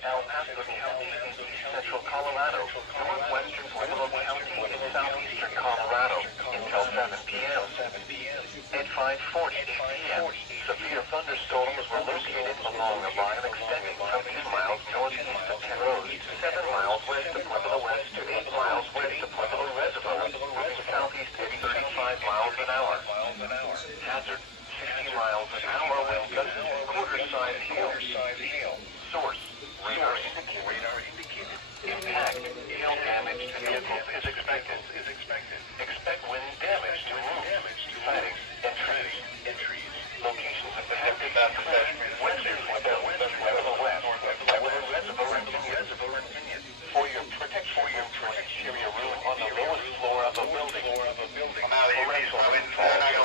El Paso County in central Colorado, northwestern Winslow County in southeastern Colorado until 7 p.m. At 5:40 p.m., severe thunderstorms were located along a line extending from 2 miles northeast of Terrose, 7 miles west of Pueblo West to 8 miles west of Pueblo Reservoir, moving southeast at 35 miles an hour. Hazard, 60 miles an hour with gusty quarter-size hail. Source, radar indicated. Impact, hail damage to vehicles is expected. Expect wind damage to roofs, sidings, and trees. Locations affected by western Pueblo West, Pueblo Reservoir and Vineyard. For your protection, share your room on the lowest floor of a building. Parental